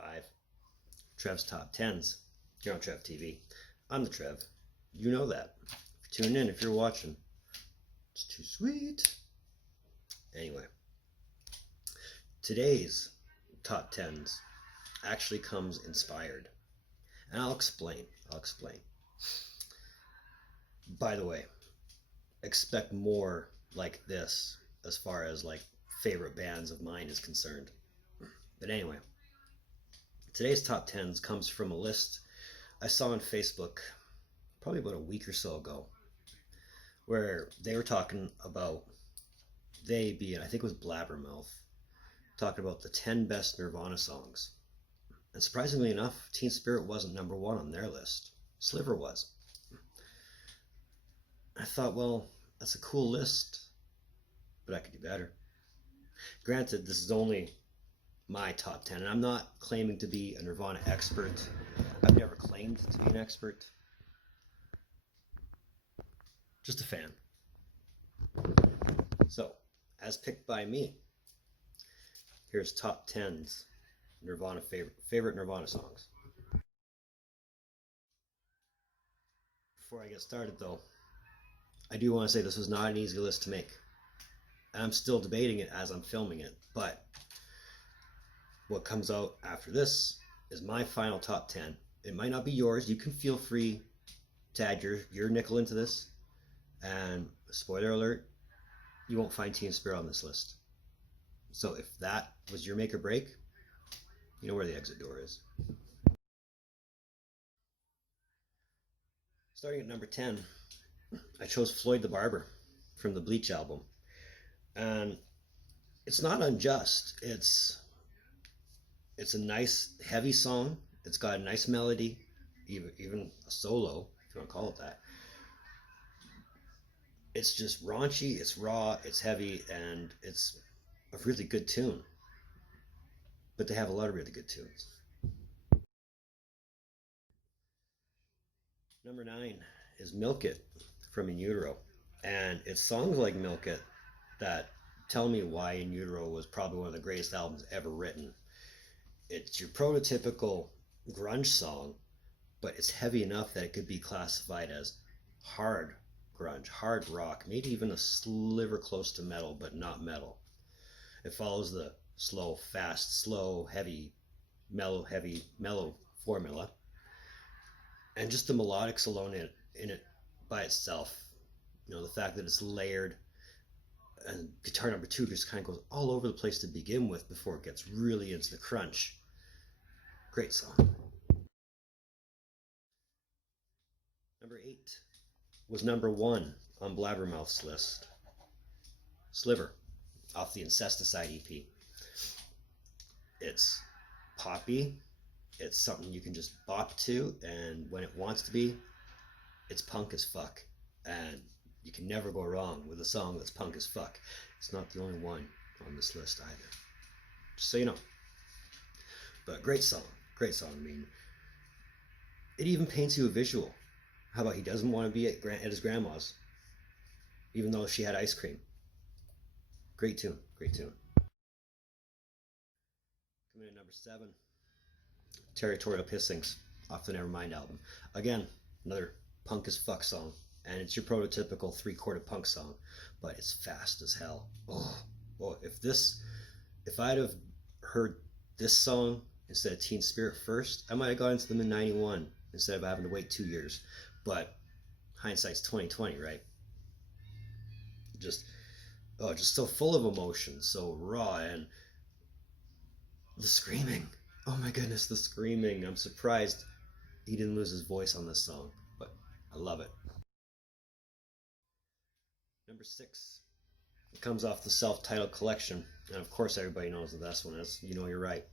5. Trev's Top 10s here on Trev TV. I'm the Trev. You know that. Tune in if you're watching. It's too sweet. Anyway, today's Top 10s actually comes inspired. And I'll explain. By the way, expect more like this as far as like favorite bands of mine is concerned. But anyway, today's Top 10s comes from a list I saw on Facebook probably about a week or so ago, where they were talking about, they being, I think it was Blabbermouth, talking about the 10 best Nirvana songs. And surprisingly enough, Teen Spirit wasn't number one on their list. Sliver was. I thought, well, that's a cool list, but I could do better. Granted, this is only my top 10, and I'm not claiming to be a Nirvana expert. I've never claimed to be an expert. Just a fan. So, as picked by me, here's top 10s Nirvana favorite Nirvana songs. Before I get started though, I do want to say this was not an easy list to make. I'm still debating it as I'm filming it, but what comes out after this is my final top 10. It might not be yours. You can feel free to add your nickel into this. And spoiler alert, you won't find Teen Spirit on this list. So if that was your make or break, you know where the exit door is. Starting at number 10, I chose Floyd the Barber from the Bleach album. And it's not unjust. It's a nice, heavy song. It's got a nice melody, even a solo, if you want to call it that. It's just raunchy, it's raw, it's heavy, and it's a really good tune. But they have a lot of really good tunes. Number 9 is Milk It from In Utero. And it's songs like Milk It that tell me why In Utero was probably one of the greatest albums ever written. It's your prototypical grunge song, but it's heavy enough that it could be classified as hard grunge, hard rock, maybe even a sliver close to metal, but not metal. It follows the slow, fast, slow, heavy, mellow formula. And just the melodics alone in it by itself, you know, the fact that it's layered, and guitar number 2 just kind of goes all over the place to begin with before it gets really into the crunch. Great song. Number 8 was number 1 on Blabbermouth's list. Sliver, off the Incesticide EP. It's poppy. It's something you can just bop to, and when it wants to be, it's punk as fuck. And you can never go wrong with a song that's punk as fuck. It's not the only one on this list either. Just so you know. But great song. Great song. I mean, it even paints you a visual. How about he doesn't want to be at his grandma's, even though she had ice cream. Great tune. Great tune. Coming in at number 7, Territorial Pissings off the Nevermind album. Again, another punk as fuck song. And it's your prototypical 3/4 punk song, but it's fast as hell. Oh, if I'd have heard this song instead of Teen Spirit first, I might have got into them in 91 instead of having to wait 2 years. But hindsight's 2020, right? Just so full of emotion, so raw, and the screaming. Oh my goodness, the screaming. I'm surprised he didn't lose his voice on this song, but I love it. Number 6, it comes off the self-titled collection, and of course everybody knows what this one is. You know you're right.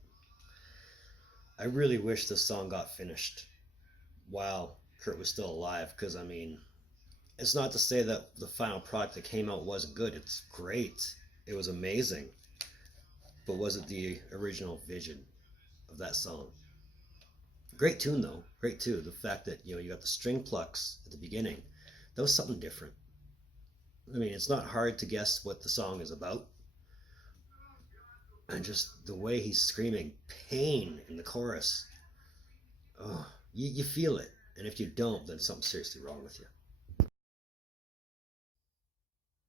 I really wish this song got finished while Kurt was still alive, because I mean, it's not to say that the final product that came out wasn't good. It's great. It was amazing. But was it the original vision of that song? Great tune though. Great too. The fact that, you know, you got the string plucks at the beginning. That was something different. I mean, it's not hard to guess what the song is about. And just the way he's screaming pain in the chorus. Oh, you feel it. And if you don't, then something's seriously wrong with you.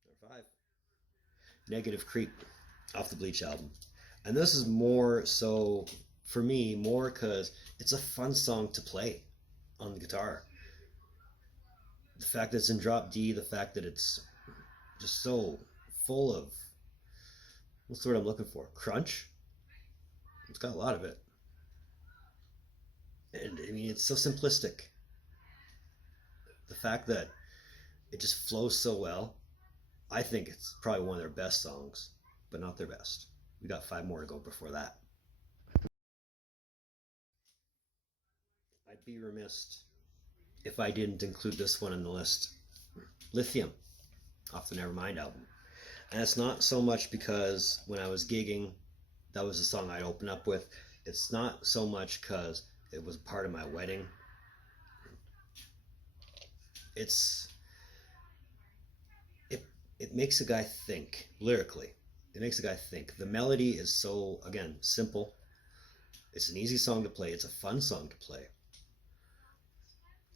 Number 5. Negative Creep off the Bleach album. And this is more so, for me, more because it's a fun song to play on the guitar. The fact that it's in drop D, the fact that it's just so full of, what's the word I'm looking for? Crunch? It's got a lot of it. And I mean, it's so simplistic. The fact that it just flows so well, I think it's probably one of their best songs, but not their best. We got 5 more to go before that. I'd be remiss if I didn't include this one in the list. Lithium off the Nevermind album. And it's not so much because when I was gigging, that was the song I'd open up with. It's not so much because it was part of my wedding. It makes a guy think lyrically. It makes a guy think. The melody is so, again, simple. It's an easy song to play. It's a fun song to play.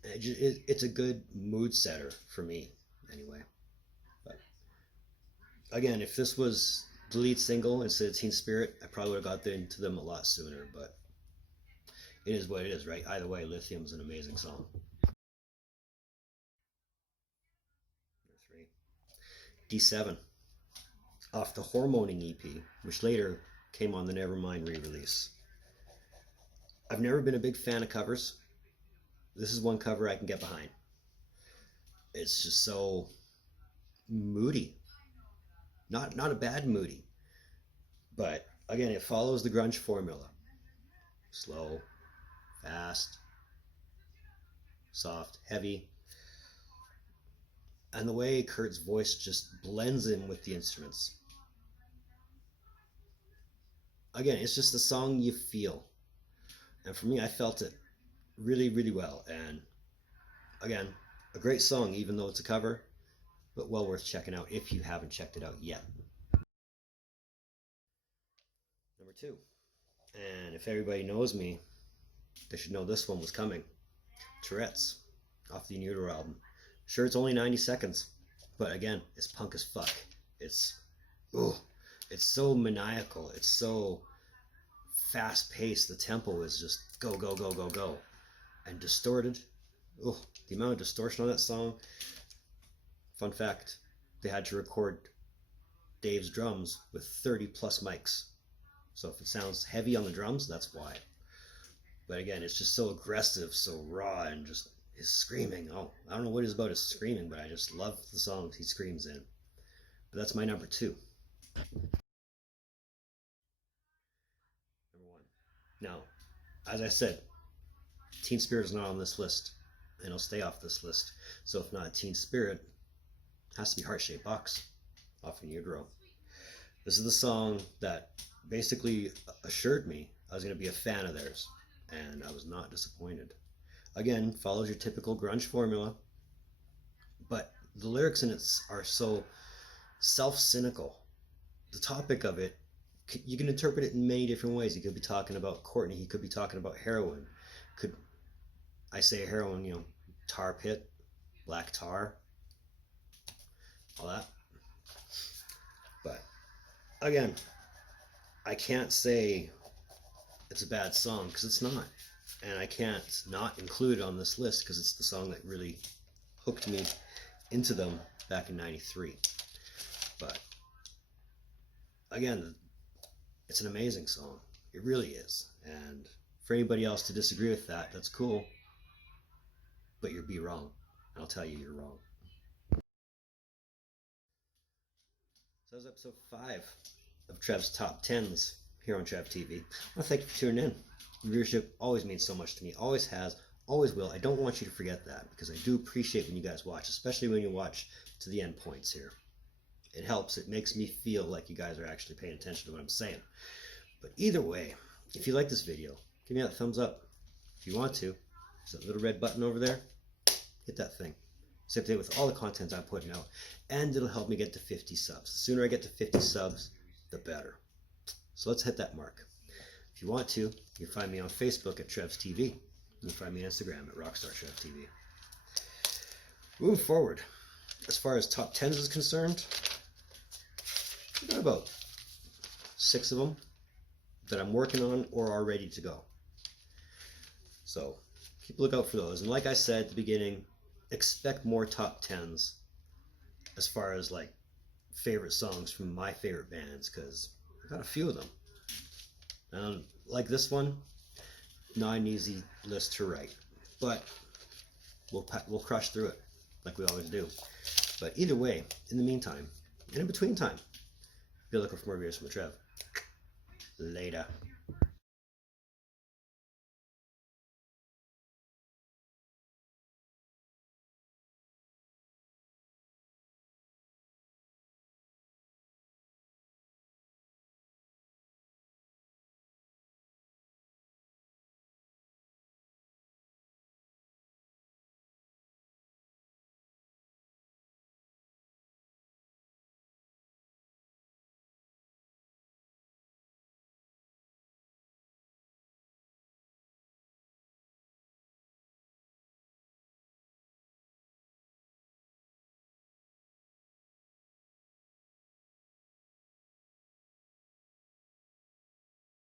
It's a good mood setter for me, anyway. But again, if this was the lead single instead of Teen Spirit, I probably would have got into them a lot sooner. But it is what it is, right? Either way, Lithium's an amazing song. Number 3, D7 off the Hormoning EP, which later came on the Nevermind re-release. I've never been a big fan of covers. This is one cover I can get behind. It's just so moody. Not a bad moody. But again, it follows the grunge formula. Slow, fast, soft, heavy. And the way Kurt's voice just blends in with the instruments. Again, it's just a song you feel. And for me, I felt it really, really well. And again, a great song, even though it's a cover, but well worth checking out if you haven't checked it out yet. Number 2. And if everybody knows me, they should know this one was coming. Tourette's off the Youre album. Sure, it's only 90 seconds, but again, it's punk as fuck. It's so maniacal. It's so fast paced. The tempo is just go, go, go, go, go. And distorted. Oh, the amount of distortion on that song. Fun fact, they had to record Dave's drums with 30 plus mics. So if it sounds heavy on the drums, that's why. But again, it's just so aggressive, so raw, and just his screaming. Oh, I don't know what it is about his screaming, but I just love the songs he screams in. But that's my number 2. Number 1. Now, as I said, Teen Spirit is not on this list, and it'll stay off this list. So if not Teen Spirit, it has to be Heart Shaped Box off in Youre. This is the song that basically assured me I was going to be a fan of theirs, and I was not disappointed. Again, follows your typical grunge formula, but the lyrics in it are so self-cynical. The topic of it, you can interpret it in many different ways. He could be talking about Courtney. He could be talking about heroin. I say heroin, tar pit, black tar, all that. But again, I can't say it's a bad song because it's not. And I can't not include it on this list because it's the song that really hooked me into them back in '93. But again, it's an amazing song. It really is. And for anybody else to disagree with that, that's cool. But you'd be wrong. I'll tell you, you're wrong. So that was episode 5 of Trev's Top 10s here on Trev TV. I want to thank you for tuning in. Viewership always means so much to me. Always has. Always will. I don't want you to forget that because I do appreciate when you guys watch, especially when you watch to the end points here. It helps. It makes me feel like you guys are actually paying attention to what I'm saying. But either way, if you like this video, give me that thumbs up. If you want to, there's that little red button over there. Hit that thing. Stay up to date with all the content I'm putting out. And it'll help me get to 50 subs. The sooner I get to 50 subs, the better. So let's hit that mark. If you want to, you can find me on Facebook at Trev's TV. You can find me on Instagram at rockstartrev TV. Moving forward, as far as top 10s is concerned, I've got about 6 of them that I'm working on or are ready to go. So keep a lookout for those. And like I said at the beginning, expect more top 10s as far as like favorite songs from my favorite bands, because I got a few of them. Like this one, not an easy list to write, but we'll crush through it like we always do. But either way, in the meantime, and in between time, be looking for more videos from Trev. Later.